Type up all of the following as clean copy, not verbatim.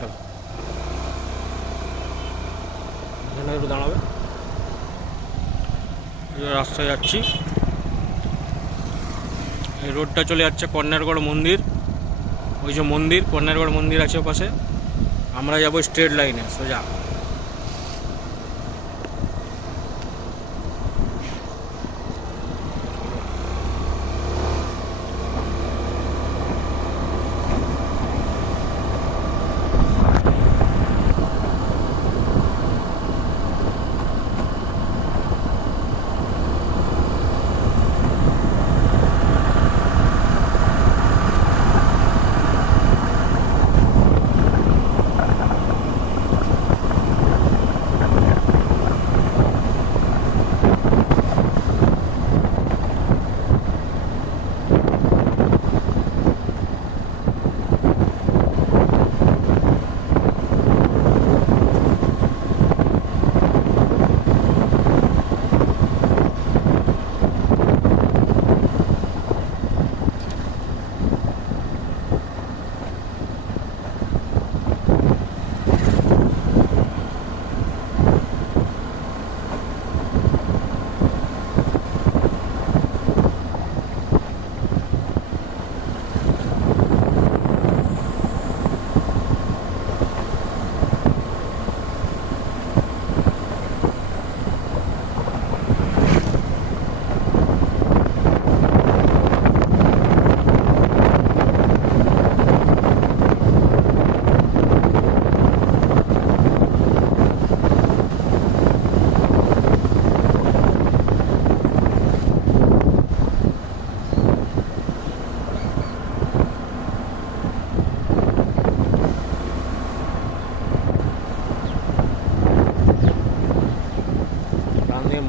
চলো এখানে একটু দাঁড়াবে, রাস্তায় যাচ্ছি। এই রোডটা চলে যাচ্ছে কন্যারগড় মন্দির, ওই যে মন্দির কন্যারগড় মন্দির আছে ওপাশে। আমরা যাবো স্ট্রেট লাইনে সোজা।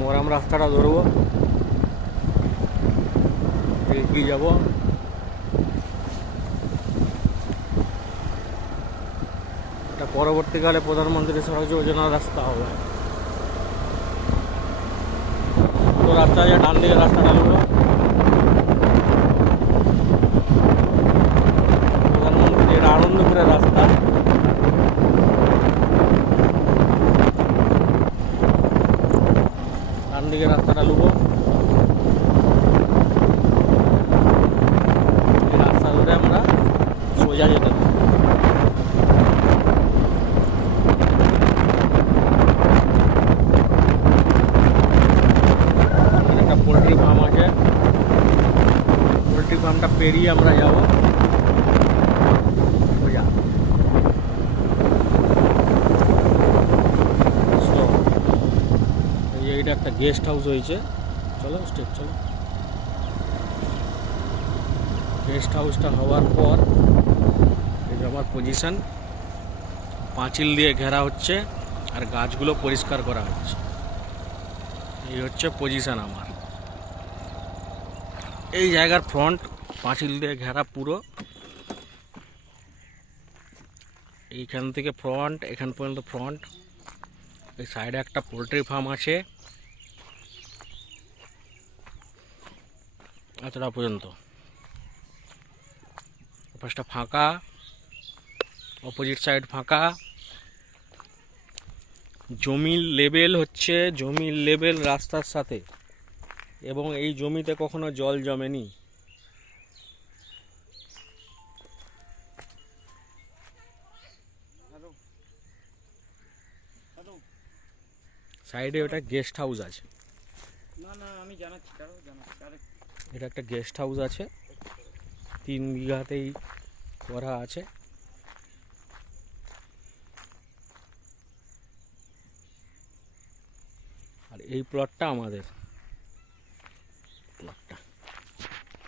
মোরাম রাস্তাটা ধরবো, এগিয়ে যাবো। এটা পরবর্তীকালে প্রধানমন্ত্রী সড়ক যোজনার রাস্তা হবে। তো রাস্তা আছে, ডান দিকে রাস্তাটা নেবো, প্রধানমন্ত্রীর আনন্দপুরের রাস্তা। ডান দিকে রাস্তাটা নেবো, এই রাস্তা ধরে আমরা সোজা যেতে পারি। একটা পোলট্রি ফার্ম আছে, পোলট্রি ফার্মটা পেরিয়ে আমরা যাবো সোজা। এইটা একটা গেস্ট হাউস হয়েছে, চলো স্টেপ চলো। গেস্ট হাউসটা হওয়ার পর এই যে আমার পজিশন, পাঁচিল দিয়ে ঘেরা হচ্ছে আর গাছগুলো পরিষ্কার করা হচ্ছে। এই হচ্ছে পজিশন আমার। এই জায়গার ফ্রন্ট পাঁচিল দিয়ে ঘেরা পুরো, এইখান থেকে ফ্রন্ট এখান পর্যন্ত ফ্রন্ট। এই সাইডে একটা পোলট্রি ফার্ম আছে এতটা পর্যন্ত। পাশটা ফাঁকা, অপোজিট সাইড ফাঁকা। জমির লেভেল হচ্ছে, জমির লেভেল রাস্তার সাথে, এবং এই জমিতে কখনো জল জমেনি। সাইডে ওটা গেস্ট হাউস আছে। না না আমি জানাচ্ছি, এটা একটা গেস্ট হাউস আছে, 3 বিঘাতেই করা আছে। আর এই প্লটটা আমাদের।